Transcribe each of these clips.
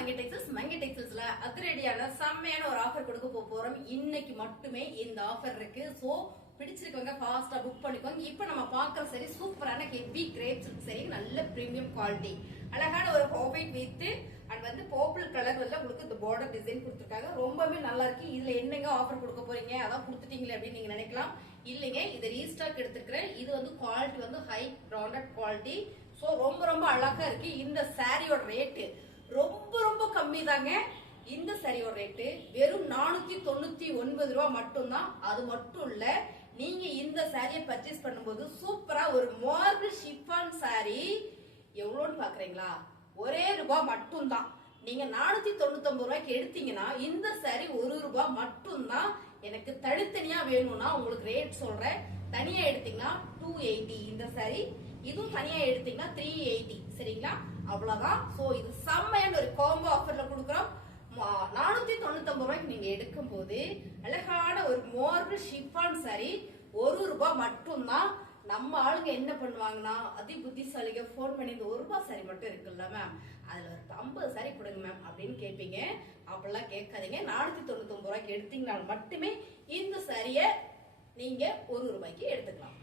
மங்கை Texas மங்கை டெக்ஸஸ்ல அத்திரடியான செம்மையான ஒரு offer கொடுக்க போக போறோம். இன்னைக்கு மட்டுமே இந்த ஆஃபர் இருக்கு. சோ பிடிச்சிருக்கவங்க ஃபாஸ்டா புக் பண்ணிக்கோங்க. இப்போ நம்ம பார்க்குற சரி சூப்பரான ஹெவி கிரேப்ஸ் சில்க் சரி நல்ல ப்ரீமியம் குவாலிட்டி அழகான ஒரு ஹோபைட் வித்து அண்ட் வந்து பர்பிள் கலர் வந்து உங்களுக்கு இந்த பார்டர் டிசைன் கொடுத்துருக்காங்க. ரொம்பவே நல்லா இருக்கு. இதுல என்னங்க ஆஃபர் கொடுக்க போறீங்க? அதான் கொடுத்துட்டீங்களே அப்படின்னு நீங்க நினைக்கலாம். இல்லைங்க இது ரீஸ்டாக் எடுத்துக்கிறேன் இது வந்து குவாலிட்டி வந்து ஹை பிராண்டட் குவாலிட்டி ஸோ ரொம்ப ரொம்ப அழகா இருக்கு. இந்த சாரியோட ரேட்டு ரொம்ப ரொம்ப கம்மி தாங்க இந்த சாரியோட ரேட்டு வெறும் நானூத்தி தொண்ணூத்தி ஒன்பது ரூபா மட்டும்தான். அது மட்டும் இல்ல நீங்க இந்த சாரியை பர்ச்சேஸ் பண்ணும்போது சூப்பரா ஒரு மார்பிள் ஷிஃபான் சாரி எவ்வளோன்னு பாக்குறீங்களா? ஒரே ரூபாய் மட்டும்தான். நீங்க நானூத்தி தொண்ணூத்தி ரூபாய்க்கு எடுத்தீங்கன்னா இந்த சாரி ஒரு ரூபாய் மட்டும்தான் எனக்கு தனித்தனியா வேணும்னா உங்களுக்கு ரேட் சொல்றேன். தனியா எடுத்தீங்கன்னா டூ எயிட்டி இந்த சாரி இதுவும் தனியா எடுத்தீங்கன்னா த்ரீ எயிட்டி சரிங்களா? அவ்வளவுதான். சோ இது செம்மையான ஒரு காம்போ ஆஃபர்ல கொடுக்குறோம். நானூத்தி தொண்ணூத்தி ரூபாய்க்கு நீங்க எடுக்கும் போது அழகான ஒரு மார்பிள் ஷிஃபான் சாரி ஒரு ரூபாய் மட்டும்தான் நம்ம ஆளுங்க என்ன பண்ணுவாங்கன்னா அதி புத்திசாலிக ஃபோன் பண்ணி இந்த ஒரு ரூபாய் சாரி மட்டும் இருக்குல்ல மேம் அதுல ஒரு ஐம்பது சாரி கொடுங்க மேம் அப்படின்னு கேட்பீங்க அப்படிலாம் கேட்காதீங்க. நானூத்தி தொண்ணூத்தி ஒன்பது ரூபாய்க்கு எடுத்தீங்கன்னா மட்டுமே இந்த சாரிய நீங்க ஒரு ரூபாய்க்கு எடுத்துக்கலாம்.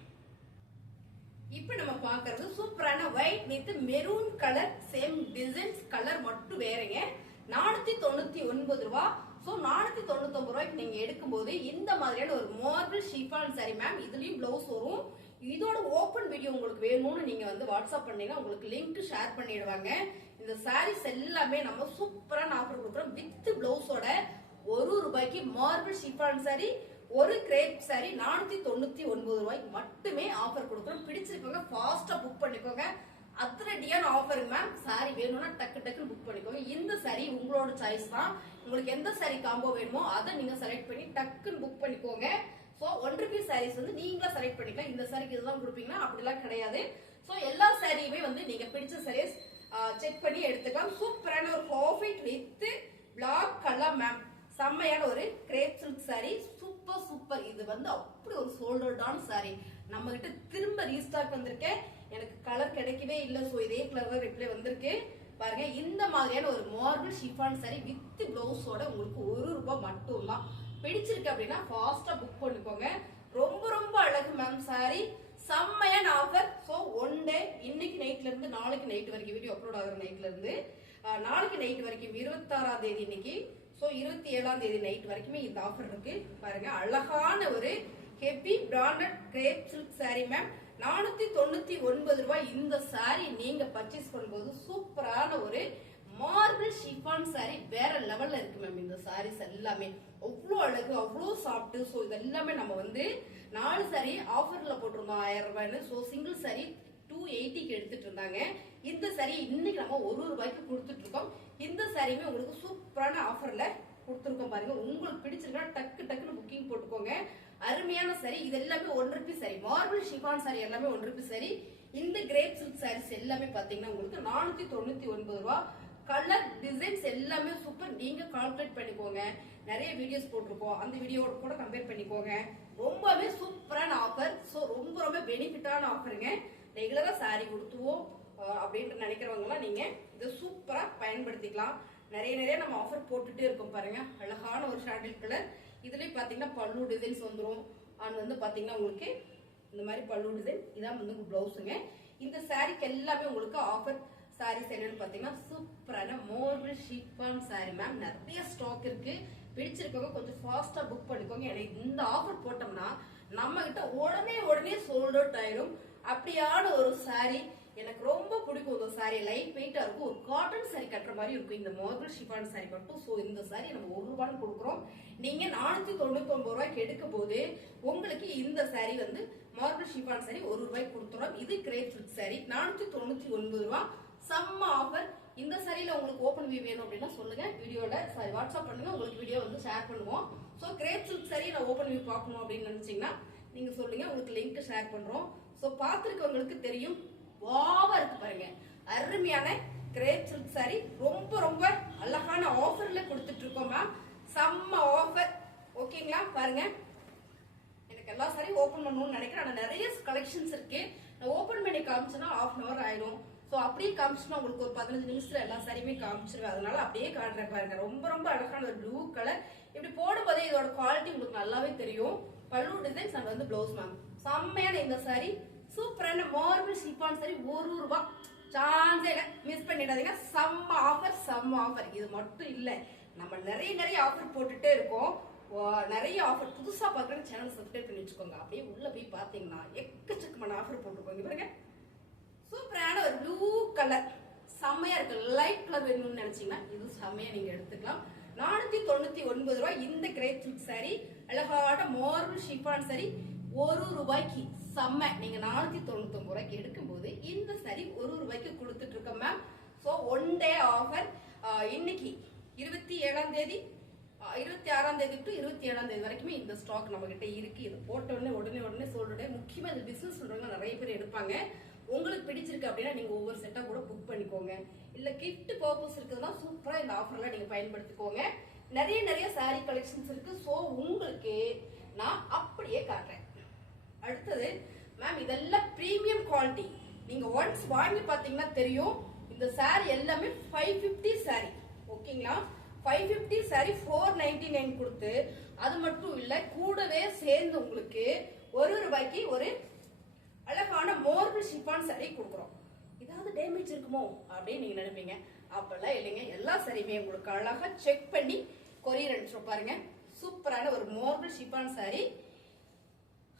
இப்ப நம்ம பாக்குறது சூப்பரான white with maroon colour same designs colour மட்டும் வேறங்க. நானூத்தி தொண்ணூத்தி ஒன்பது ரூபா. சோ நானூத்தி தொண்ணூத்தி ஒன்பது ரூபாய்க்கு நீங்க எடுக்கும்போது இந்த மாதிரியான ஒரு மார்பிள் ஷிஃபான் சாரி மேம் இதுலயும் பிளவுஸ் வரும். இதோட ஓபன் வீடியோ உங்களுக்கு வேணும்னு நீங்க வந்து வாட்ஸ்அப் பண்ணீங்கன்னா உங்களுக்கு லிங்க் ஷேர் பண்ணிடுவாங்க. இந்த சாரீஸ் எல்லாமே நம்ம சூப்பரான ஆஃபர் கொடுக்குறோம். வித் பிளவுஸோட ஒரு ரூபாய்க்கு மார்பிள் ஷிஃபான் சாரி ஒரு கிரேப் சாரி நானூத்தி தொண்ணூத்தி ஒன்பது ரூபாய்க்கு மட்டுமே ஆஃபர் கொடுக்குறோம் பிடிச்சிருக்கவங்க ஃபாஸ்டா புக் பண்ணிக்கோங்க. அதிரடியான ஆஃபர் மேம் சாரி வேணும்னா டக்கு டக்குன்னு புக் பண்ணிக்கோங்க. இந்த சாரி உங்களோட சாய்ஸ் தான். உங்களுக்கு எந்த சாரி காம்போ வேணுமோ அதை நீங்க செலக்ட் பண்ணி டக்குன்னு புக் பண்ணிக்கோங்க. ஸோ ஒன் ருபீஸ் சாரீஸ் வந்து நீங்களா செலக்ட் பண்ணிக்கலாம். இந்த சாரிக்கு இதுதான் கொடுப்பீங்கன்னா அப்படிலாம் கிடையாது. ஸோ எல்லா சாரியுமே வந்து நீங்க பிடிச்ச சாரீஸ் செக் பண்ணி எடுத்துக்கலாம். சூப்பரான ஒரு half white with black colour ma'am செம்மையான ஒரு crepe silk saree super super இது வந்து அப்படி ஒரு சோல்டர்டான சாரி நம்ம கிட்ட திரும்ப ரீஸ்டாக் வந்திருக்கேன் எனக்கு கலர் கிடைக்கவே இல்லை. ஸோ இதே கலர் தான் ரிப்ளை வந்திருக்கு. பாருங்க இந்த மாதிரியான ஒரு மார்பிள் ஷிஃபான் சாரி வித் பிளவுஸோட உங்களுக்கு ஒரு ரூபாய் மட்டும் தான் பிடிச்சிருக்கு அப்படின்னா ஃபாஸ்டா புக் பண்ணிக்கோங்க. ரொம்ப ரொம்ப அழகு மேம் சாரி செம்மையான ஆஃபர் ஸோ ஒன் டே இன்னைக்கு நைட்ல இருந்து நாளைக்கு நைட் வரைக்கும் வீடியோ அப்லோட் ஆகிற நைட்ல இருந்து நாளைக்கு நைட் வரைக்கும் இருபத்தாறாம் தேதி இன்னைக்கு ஸோ இருபத்தி ஏழாம் தேதி நைட் வரைக்குமே இந்த ஆஃபர் இருக்கு. பாருங்க அழகான ஒரு heavy branded crepe silk saree ma'am நானூத்தி தொண்ணூத்தி ஒன்பது ரூபாய் இந்த சாரி நீங்க பர்ச்சேஸ் பண்ணும்போது சூப்பரான ஒரு மார்பிள் ஷிஃபான் சாரி வேற லெவல்ல இருக்கு மேம் இந்த சாரீஸ் எல்லாமே. அவ்வளோ அழகு அவ்வளோ சாப்பிட்டு ஸோ இது எல்லாமே நம்ம வந்து நாலு சாரி ஆஃபர்ல போட்டிருந்தோம் ஆயிரம் ரூபாய்னு ஸோ சிங்கிள் சாரி டூ எயிட்டிக்கு எடுத்துட்டு இருந்தாங்க. இந்த சாரி இன்னைக்கு நம்ம ஒரு ரூபாய்க்கு கொடுத்துட்டு இருக்கோம். இந்த சாரியுமே உங்களுக்கு சூப்பரான ஆஃபர்ல கொடுத்துருக்கோம் பாருங்க. உங்களுக்கு பிடிச்சிருக்கா டக்கு டக்குன்னு புக்கிங் போட்டுக்கோங்க. அருமையான சாரி இது எல்லாமே one rupee saree marble chiffon saree எல்லாமே ஒன் ருபி சாரி இந்த கிரேப் சில்க் சாரீஸ் எல்லாமே பாத்தீங்கன்னா உங்களுக்கு நானூத்தி தொண்ணூத்தி ஒன்பது ரூபா. கலர் டிசைன்ஸ் எல்லாமே சூப்பர் நீங்க கால்குலேட் பண்ணிக்கோங்க. நிறைய வீடியோஸ் போட்டிருக்கோம். அந்த வீடியோட கூட கம்பேர் பண்ணிக்கோங்க. ரொம்பவே சூப்பரான ஆஃபர் ஸோ ரொம்ப ரொம்ப பெனிஃபிட்டான ஆஃபருங்க ரெகுலரா சாரி கொடுத்துவோம் அஹ் அப்படின்ட்டு நினைக்கிறவங்கலாம் நீங்க இதை சூப்பரா பயன்படுத்திக்கலாம். நிறைய நிறைய நம்ம ஆஃபர் போட்டுட்டே இருக்கோம் பாருங்க. அழகான ஒரு ஷாண்டில் கலர் இதுலயும் பாத்தீங்கன்னா பல்லு டிசைன்ஸ் வந்துடும் அண்ட் வந்து பாத்தீங்கன்னா உங்களுக்கு இந்த மாதிரி பல்லு டிசைன் இதான் வந்து பிளவுஸுங்க இந்த சாரிக்கு எல்லாமே உங்களுக்கு ஆஃபர் சாரீஸ் என்னன்னு பாத்தீங்கன்னா சூப்பரான மோர்பிள் ஷிஃபான் சாரி மேம் நிறைய ஸ்டாக் இருக்கு. பிடிச்சிருக்கவங்க கொஞ்சம் ஃபாஸ்டா புக் பண்ணிக்கோங்க. ஏன்னா இந்த ஆஃபர் போட்டோம்னா நம்ம கிட்ட உடனே உடனே சோல்ட் அவுட் ஆயிடும் அப்படியான ஒரு சாரி எனக்கு ரொம்ப பிடிக்கும் இந்த சாரி லைட் வெயிட்டா இருக்கும். ஒரு காட்டன் சாரி கட்டுற மாதிரி இருக்கும். இந்த மார்பிள் ஷிஃபான் சாரி மட்டும். ஸோ இந்த சாரி நம்ம ஒரு ரூபான்னு கொடுக்குறோம். நீங்க நானூத்தி தொண்ணூத்தி ஒன்பது ரூபாய்க்கு எடுக்கும் போது உங்களுக்கு இந்த சாரி வந்து மார்பிள் ஷிஃபான் சாரி ஒரு ரூபாய்க்கு கொடுத்துறோம். இது கிரேப் ஃபிட் சாரி நானூத்தி தொண்ணூத்தி ஒன்பது ரூபா. செம்ம ஆஃபர் இந்த சாரியில உங்களுக்கு ஓப்பன் வியூ வேணும் அப்படின்னா சொல்லுங்க. வீடியோல சாரி வாட்ஸ்அப் பண்ணுங்க. உங்களுக்கு வீடியோ வந்து ஷேர் பண்ணுவோம். ஸோ கிரேப் சில்க் சாரி நான் ஓப்பன் வியூ பார்க்கணும் அப்படின்னு நினைச்சீங்கன்னா நீங்க சொல்லுங்க. உங்களுக்கு லிங்க் ஷேர் பண்றோம். ஸோ பார்த்துருக்கவங்களுக்கு தெரியும். வாவா இருக்கு பாருங்க. அருமையான கிரேப் சில்க் சாரி ரொம்ப ரொம்ப அழகான ஆஃபர்ல கொடுத்துட்டு இருக்கோம் மேம் செம்ம ஆஃபர் ஓகேங்களா பாருங்க. எனக்கு எல்லா சாரியும் ஓப்பன் பண்ணணும்னு நினைக்கிறேன். ஆனா நிறைய கலெக்ஷன்ஸ் இருக்கு. நான் ஓப்பன் பண்ணி காமிச்சேன்னா ஆஃப் அன் அவர் ஆயிடும் ஸோ அப்படியே காமிச்சுனா உங்களுக்கு ஒரு பதினஞ்சு நிமிஷத்துல எல்லா சாரியுமே காமிச்சிருவேன். அதனால அப்படியே காட்டுறேன் பாருங்க. ரொம்ப ரொம்ப அழகான ஒரு ப்ளூ கலர் இப்படி போடும்போதே இதோட குவாலிட்டி உங்களுக்கு நல்லாவே தெரியும். பல்லு டிசைன்ஸ் அண்ட் வந்து ப்ளவுஸ் மேம் செம்மையான இந்த சாரி சூப்பரான மார்பிள் ஷிப்பான் சரி ஒரு ரூபா. சான்ஸே இல்லை. மிஸ் பண்ணிடாதீங்க. செம்ம ஆஃபர் செம்ம ஆஃபர் இது மட்டும் இல்லை. நம்ம நிறைய நிறைய ஆஃபர் போட்டுட்டே இருக்கோம். நிறைய ஆஃபர் புதுசாக பார்க்குற சேனல் சப்ஸ்கிரைப் பண்ணி வச்சுக்கோங்க. அப்படியே உள்ள போய் பார்த்தீங்கன்னா எக்கச்சக்கமான ஆஃபர் போட்டுருக்கோங்க பாருங்க. சூப்பரான ஒரு ப்ளூ கலர் செம்மையா இருக்கு. லைட் கலர் வேணும்னு நினைச்சீங்கன்னா இது செம்மையா நீங்க எடுத்துக்கலாம். நானூத்தி தொண்ணூத்தி ஒன்பது ரூபாய் இந்த கிரேப் சில்க் சாரி அழகான மார்பிள் ஷிஃபான் சாரி ஒரு ரூபாய்க்கு செம்ம. நீங்க நானூத்தி தொண்ணூத்தி ஒன்பது ரூபாய்க்கு எடுக்கும்போது இந்த சரி ஒரு ரூபாய்க்கு கொடுத்துட்டு இருக்கோம் ma'am so one day offer இன்னைக்கு இருபத்தி ஏழாம் தேதி இருபத்தி ஆறாம் தேதி டு இருபத்தி ஏழாம் தேதி வரைக்குமே இந்த ஸ்டாக் நம்ம கிட்ட இருக்கு. இது போட்ட உடனே உடனே உடனே சொல்றேன் முக்கியமா இந்த பிசினஸ் சொல்றவங்க நிறைய பேர் எடுப்பாங்க. உங்களுக்கு பிடிச்சிருக்கு அப்படின்னா நீங்க ஒவ்வொரு செட்டா கூட புக் பண்ணிக்கோங்க. இல்ல கிஃப்ட் பர்பஸ் இருக்குதுன்னா சூப்பரா இந்த ஆஃபர்ல நீங்க பயன்படுத்திக்கோங்க. நிறைய நிறைய saree கலெக்ஷன்ஸ் இருக்கு. ஸோ உங்களுக்கு நான் அப்படியே காட்டுறேன். அடுத்தது மேம் இதெல்லாம் ப்ரீமியம் குவாலிட்டி நீங்க ஒன்ஸ் வாங்கி பாத்தீங்கன்னா தெரியும் இந்த சாரி எல்லாமே ஃபைவ் ஃபிஃப்டி சாரி ஓகேங்களா five fifty saree four ninety nine கொடுத்து அது மட்டும் இல்ல கூடவே சேர்ந்து உங்களுக்கு ஒரு ரூபாய்க்கு ஒரு அழகான மோர்பிள் ஷிஃபான் சாரி கொடுக்குறோம். ஏதாவது டேமேஜ் இருக்குமோ அப்படின்னு நீங்க நினைப்பீங்க. அப்பெல்லாம் இல்லைங்க. எல்லா சாரியுமே உங்களுக்கு அழகா செக் பண்ணி கொரியர் அனுப்பிச்சிருப்பாருங்க சூப்பரான ஒரு மோர்பிள் ஷிஃபான் சாரி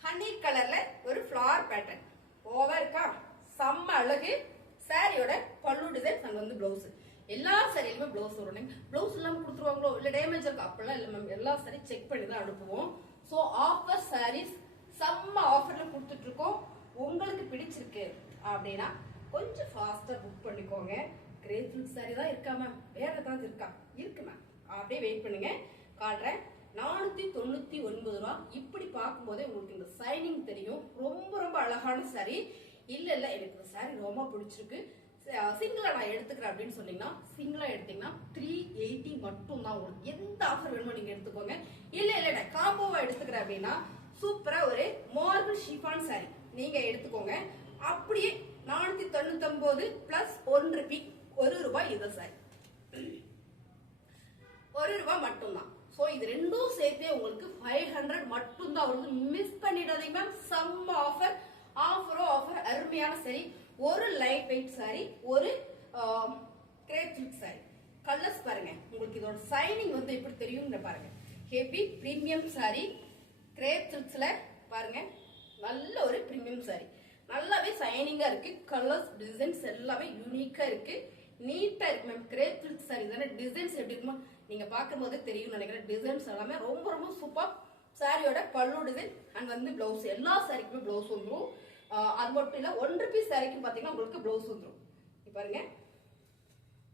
ஹனி கலர்ல ஒரு ஃப்ளவர் பேட்டர்ன் ஓவர் இருக்கா? செம்ம அழகு. சாரியோட பல்லு டிசைன்ஸ் அங்கே வந்து பிளவுஸ் எல்லா சாரியிலுமே பிளவுஸ் வரும் பிளவுஸ் இல்லாமல் கொடுத்துருவாங்களோ? இல்லை டேமேஜ் இருக்கும் அப்படிலாம் இல்லை மேம் எல்லா சாரி செக் பண்ணி தான் அனுப்புவோம். ஸோ ஆஃபர் சாரீஸ் செம்ம ஆஃபர்ல கொடுத்துட்டு இருக்கோம் உங்களுக்கு பிடிச்சிருக்கு அப்படின்னா கொஞ்சம் ஃபாஸ்டா புக் பண்ணிக்கோங்க. கிரே சாரி தான் இருக்கா மேம் வேற ஏதாவது இருக்கா? இருக்கு மேம் அப்படியே வெயிட் பண்ணுங்க. காட்டுறேன். நானூத்தி தொண்ணூத்தி ஒன்பது ரூபா. இப்படி பார்க்கும்போதே உங்களுக்கு இந்த சைனிங் தெரியும். ரொம்ப ரொம்ப அழகான சாரி இல்ல இல்ல எனக்கு இந்த சாரி ரொம்ப பிடிச்சிருக்கு. சிங்கிளா நான் எடுத்துக்கிறேன் அப்படின்னு சொன்னீங்கன்னா சிங்கிளா எடுத்தீங்கன்னா த்ரீ எயிட்டி மட்டும் தான் உங்களுக்கு எந்த ஆஃபர் வேணுமோ நீங்க எடுத்துக்கோங்க. இல்ல இல்ல நான் காம்போவா எடுத்துக்கிறேன் அப்படின்னா சூப்பரா ஒரு மார்பிள் ஷிஃபான் சாரி நீங்க எடுத்துக்கோங்க. அப்படியே நானூத்தி தொண்ணூத்தி ஒன்பது பிளஸ் ஒன் பி ஒரு ரூபாய் இதை சாரி ஒரு ரூபாய் மட்டும்தான். சோ இது ரெண்டும் சேர்த்தே உங்களுக்கு ஃபைவ் ஹண்ட்ரட் மட்டும்தான் வருது. மிஸ் பண்ணிடாதீங்க மேம் செம்ம ஆஃபர் ஆஃபரோ ஆஃபர் அருமையான சரி ஒரு லைட் வெயிட் சாரி ஒரு கிரேப் சில்க் சாரி கலர்ஸ் பாருங்க. உங்களுக்கு இதோட சைனிங் வந்து எப்படி தெரியும்னு பாருங்க. ஹெவி பிரீமியம் சாரி கிரேப் சில்க்ஸில் பாருங்க. நல்ல ஒரு பிரீமியம் சாரி நல்லாவே சைனிங்கா இருக்கு. கலர்ஸ் டிசைன்ஸ் எல்லாமே யூனிக்கா இருக்கு. நீட்டா இருக்கு மேம் கிரேப் சில்க் சாரி தானே. டிசைன்ஸ் எப்படி இருக்குமா நீங்க பார்க்கும்போதே தெரியும் நினைக்கிறேன். டிசைன்ஸ் எல்லாமே ரொம்ப ரொம்ப சூப்பர் சாரியோட பல்லு டிசைன் அண்ட் வந்து பிளவுஸ் எல்லா சாரிக்குமே பிளவுஸ் வந்துடும் அது மட்டும் இல்ல ஒன் பீஸ் சாரிக்கும் பாத்தீங்கன்னா உங்களுக்கு பிளவுஸ் வந்துடும் பாருங்க.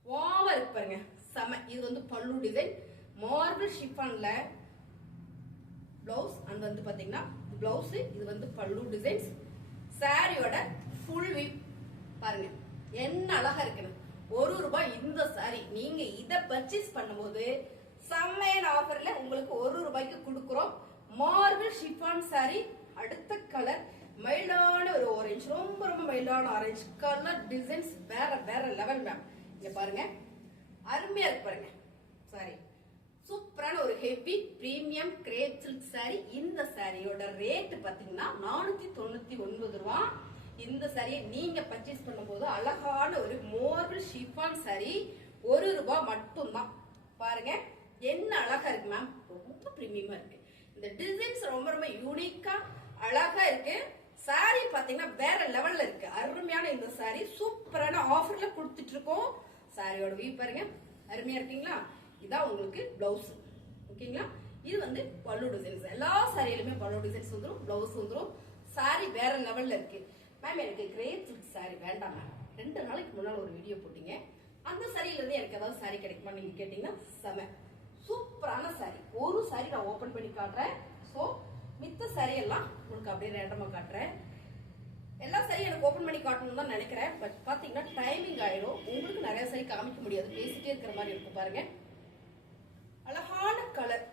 ஓவர் இருக்கு பாருங்க. செம. இது வந்து பல்லு டிசைன் மார்பிள் ஷிஃபான்ல பிளவுஸ் அண்ட் வந்து பாத்தீங்கன்னா பிளவுஸ் இது வந்து பல்லு டிசைன்ஸ் சாரியோட ஃபுல் வியூ பாருங்க. என்ன அழகா இருக்குன்னு. ஒரு ரூபாய் இந்த சாரி நீங்க இத பர்ச்சேஸ் பண்ணும்போது செம்மையான ஆஃபர்ல உங்களுக்கு ஒரு ரூபாய்க்கு கொடுக்குறோம். மார்பிள் ஷிஃபான் சாரி அடுத்த கலர் மைல்டான ஒரு ஆரஞ்சு ரொம்ப ரொம்ப மைல்டான ஆரஞ்சு கலர் டிசைன்ஸ் வேற வேற லெவல் மேம் இங்க பாருங்க. அருமையா இருக்கு பாருங்க. சாரி சூப்பரான ஒரு heavy premium crepe silk saree இந்த சாரியோட ரேட் பாத்தீங்கன்னா நானூத்தி தொண்ணூத்தி ஒன்பது ரூபா. இந்த சரியை நீங்க பர்ச்சேஸ் பண்ணும்போது அழகான ஒரு மோர்பிள் ஷிஃபான் சரி ஒரு ரூபாய் மட்டும்தான். பாருங்க என்ன அழகா இருக்கு மேம் ரொம்ப பிரீமியமா இருக்கு. இந்த டிசைன்ஸ் ரொம்ப ரொம்ப யூனிக்கா அழகா இருக்கு. சாரி பாத்தீங்கன்னா வேற லெவல்ல இருக்கு. அருமையான இந்த சாரி சூப்பரான ஆஃபர்ல கொடுத்துட்டு இருக்கோம் சாரியோட வியூ பாருங்க. அருமையா இருக்கீங்களா? இதான் உங்களுக்கு பிளவுஸ் ஓகேங்களா? இது வந்து பல்லு டிசைன்ஸ் எல்லா சாரியிலுமே பல்லு டிசைன்ஸ் வந்துடும் பிளவுஸ் வந்துடும் சாரி வேற லெவல்ல இருக்கு. மேம் எனக்கு கிரே சில்க் சாரி வேண்டாம் மேம் ரெண்டு நாளைக்கு முன்னால் ஒரு வீடியோ போட்டீங்க. அந்த சாரியில இருந்து எனக்கு ஏதாவது சாரி கிடைக்குமா? நீங்க கேட்டீங்கன்னா செம. சூப்பரான சாரி ஒரு சாரி நான் ஓபன் பண்ணி காட்டுறேன். ஸோ மித்த சாரி எல்லாம் உங்களுக்கு அப்படியே ரேண்டமா காட்டுறேன். எல்லா சாரியும் எனக்கு ஓபன் பண்ணி காட்டணும்னு தான் நினைக்கிறேன். பட் பாத்தீங்கன்னா டைமிங் ஆயிடும் உங்களுக்கு நிறைய சாரி காமிக்க முடியாது. பேசிட்டே இருக்கிற மாதிரி இருக்கும் பாருங்க. அழகான கலர்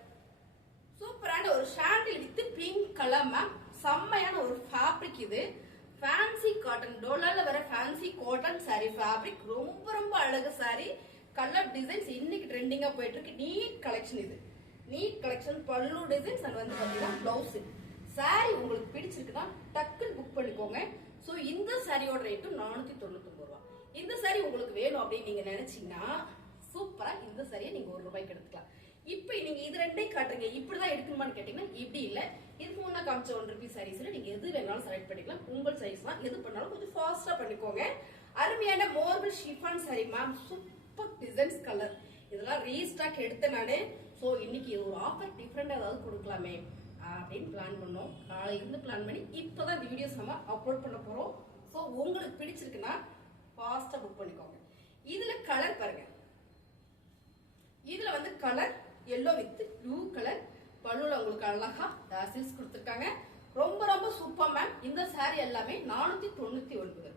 சூப்பரான ஒரு sandal with pink colour ma'am செம்மையான ஒரு ஃபேப்ரிக் இது. ஃபேன்சி காட்டன் டோலால வர ஃபேன்சி காட்டன் சாரி ஃபேப்ரிக் ரொம்ப ரொம்ப அழகு சாரி கலர் டிசைன்ஸ் இன்னைக்கு ட்ரெண்டிங்கா போயிட்டு இருக்கு நீட் கலெக்ஷன் இது. நீட் கலெக்ஷன் பல்லு டிசைன்ஸ் அண்ட் வந்து பாத்தீங்கன்னா பிளவுஸ் சாரி உங்களுக்கு பிடிச்சிருக்குன்னா டக்குன்னு புக் பண்ணிக்கோங்க. ஸோ இந்த சாரியோட ரேட்டும் நானூத்தி தொண்ணூத்தொன்பது ரூபா. இந்த சாரி உங்களுக்கு வேணும் அப்படின்னு நீங்க நினைச்சீங்கன்னா சூப்பரா இந்த சாரியை நீங்க ஒரு ரூபாய்க்கு எடுத்துக்கலாம். இப்போ நீங்க இது ரெண்டையும் காட்டுறீங்க. இப்படிதான் எடுக்கணுமான்னு கேட்டீங்கன்னா இப்படி இல்லை. இதுக்கு முன்ன காமிச்ச ஒன் ருபீஸ் சாரீஸ்ல நீங்க எது வேணாலும் செலக்ட் பண்ணிக்கலாம். உங்கள் சைஸ் தான். எது பண்ணாலும் கொஞ்சம் ஃபாஸ்டா பண்ணிக்கோங்க. அருமையான marble chiffon saree ma'am super designs colour இதெல்லாம் ரீஸ்டாக் எடுத்தேன் நானு. ஸோ இன்னைக்கு ஒரு ஆஃபர் டிஃப்ரெண்டா ஏதாவது கொடுக்கலாமே அப்படின்னு பிளான் பண்ணோம். காலையில இருந்து பிளான் பண்ணி இப்போதான் இந்த வீடியோஸ் நம்ம அப்லோட் பண்ண போறோம். ஸோ உங்களுக்கு பிடிச்சிருக்குன்னா ஃபாஸ்டா புக் பண்ணிக்கோங்க. இதுல கலர் பாருங்க. இதுல வந்து colour yellow with blue colour பல்லுல உங்களுக்கு அழகா சில்ஸ் கொடுத்துருக்காங்க. ரொம்ப ரொம்ப சூப்பர் மேம் இந்த சாரி எல்லாமே நானூத்தி தொண்ணூத்தி ஒன்பது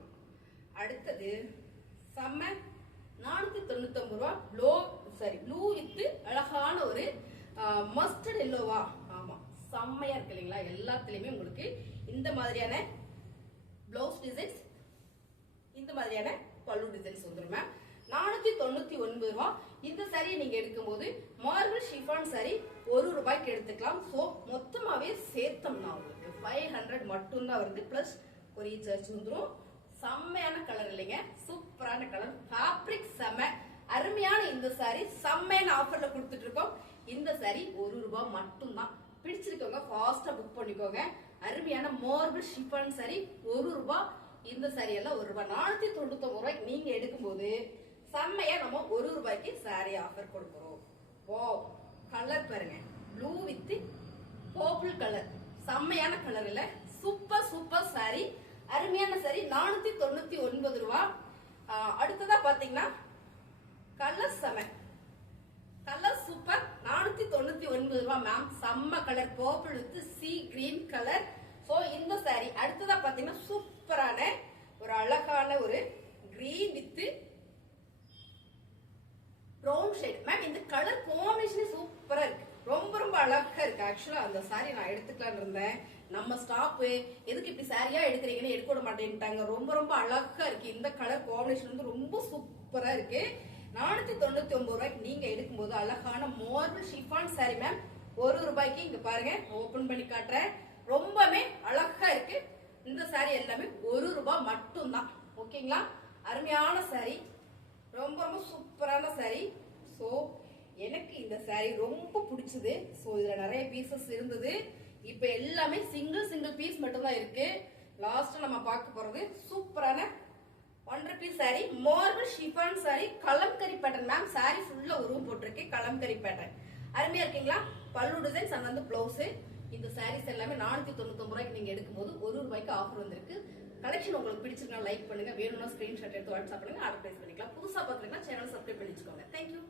அடுத்தது செம்ம நானூத்தி தொண்ணூத்தி ஒன்பது ரூபா. ப்ளோ சாரி ப்ளூ வித்து அழகான ஒரு மஸ்டர்ட் எல்லோவா ஆமா செம்மையா இருக்கு இல்லைங்களா? எல்லாத்துலயுமே உங்களுக்கு இந்த மாதிரியான பிளவுஸ் டிசைன்ஸ் இந்த மாதிரியான பல்லு டிசைன்ஸ் வந்துடும் மேம் நானூத்தி தொண்ணூத்தி ஒன்பது ரூபா. இந்த சாரியை நீங்க எடுக்கும்போது மார்பிள் ஷிஃபான் சாரி ஒரு ரூபாய்க்கு எடுத்துக்கலாம். சோ மொத்தமாவே சேர்த்தோம்னா உங்களுக்கு ஃபைவ் ஹண்ட்ரட் மட்டும்தான் வருது. பிளஸ் ஒரு சர்ச் வந்துடும் செம்மையான கலர் இல்லைங்க. சூப்பரான கலர் ஃபேப்ரிக் செம்ம அருமையான இந்த சாரி. செம்மையான ஆஃபர்ல கொடுத்துட்டு இருக்கோம் இந்த சாரி ஒரு ரூபாய் மட்டும்தான். பிடிச்சிருக்கவங்க ஃபாஸ்டா புக் பண்ணிக்கோங்க. அருமையான மார்பிள் ஷிஃபான் சாரி ஒரு ரூபாய் இந்த சாரி எல்லாம் ஒரு ரூபாய் நானூத்தி தொண்ணூத்தி ரூபாய்க்கு நீங்க எடுக்கும்போது செம்மையா நம்ம ஒரு ரூபாய்க்கு சாரி ஆஃபர் கொடுக்குறோம். ஓ கலர் பாருங்க. ப்ளூ வித் பர்பிள் கலர் செம்மையான கலர் இல்ல. சூப்பர் சூப்பர் சாரி அருமையான சாரி நானூத்தி தொண்ணூத்தி ஒன்பது ரூபா. அடுத்ததா பாத்தீங்கன்னா கலர் செம கலர் சூப்பர் நானூத்தி தொண்ணூத்தி ஒன்பது ரூபா மேம் செம்ம colour purple with sea green colour so இந்த சாரி அடுத்ததா பாத்தீங்கன்னா சூப்பரான ஒரு அழகான ஒரு green with brown shade ma'am இந்த கலர் காம்பினேஷனே சூப்பரா இருக்கு. ரொம்ப ரொம்ப அழகா இருக்கு. ஆக்சுவலா அந்த சாரி நான் எடுத்துக்கலாம்னு இருந்தேன். நம்ம ஸ்டாப் எதுக்கு இப்படி சாரியா எடுக்கிறீங்கன்னு எடுக்க விட மாட்டேன்ட்டாங்க. ரொம்ப ரொம்ப அழகா இருக்கு. இந்த கலர் காம்பினேஷன் வந்து ரொம்ப சூப்பரா இருக்கு. நானூத்தி தொண்ணூத்தி ஒன்பது ரூபாய்க்கு நீங்க எடுக்கும்போது அழகான மார்பிள் ஷிஃபான் சாரி மேம் ஒரு ரூபாய்க்கு இங்க பாருங்க ஓபன் பண்ணி காட்டுறேன். ரொம்பவே அழகா இருக்கு. இந்த சாரி எல்லாமே ஒரு ரூபாய் மட்டும்தான். ஓகேங்களா அருமையான சாரி ரொம்ப ரொம்ப சூப்பரான saree. ஸோ எனக்கு இந்த saree ரொம்ப பிடிச்சது. ஸோ இதுல நிறைய பீசஸ் இருந்தது. இப்போ எல்லாமே சிங்கிள் சிங்கிள் பீஸ் மட்டும்தான் இருக்கு. லாஸ்ட் நம்ம பார்க்க போறது சூப்பரான one rupees saree marble chiffon saree Kalamkari pattern ma'am saree ஃபுல்லா உருவம் போட்டிருக்கேன் கலம்கரி பேட்டர்ன் அருமையா இருக்கீங்களா? பல்லு டிசைன்ஸ் அண்ட் வந்து பிளவுஸ் இந்த சாரீஸ் எல்லாமே நானூத்தி தொண்ணூத்தி ரூபாய்க்கு நீங்க எடுக்கும்போது ஒரு ரூபாய்க்கு ஆஃபர் வந்திருக்கு. கலெக்ஷன் உங்களுக்கு பிடிச்சிருக்கா லைக் பண்ணுங்க. வேணும்னா ஸ்கிரீன்ஷாட் எடுத்து வாட்ஸ்அப் பண்ணுங்க. ஆர்டர் பிளேஸ் பண்ணிக்கலாம். புதுசாக பாக்குறீங்கன்னா சேனல் சப்ஸ்கிரைப் பண்ணி வச்சுக்கோங்க தேங்க்யூ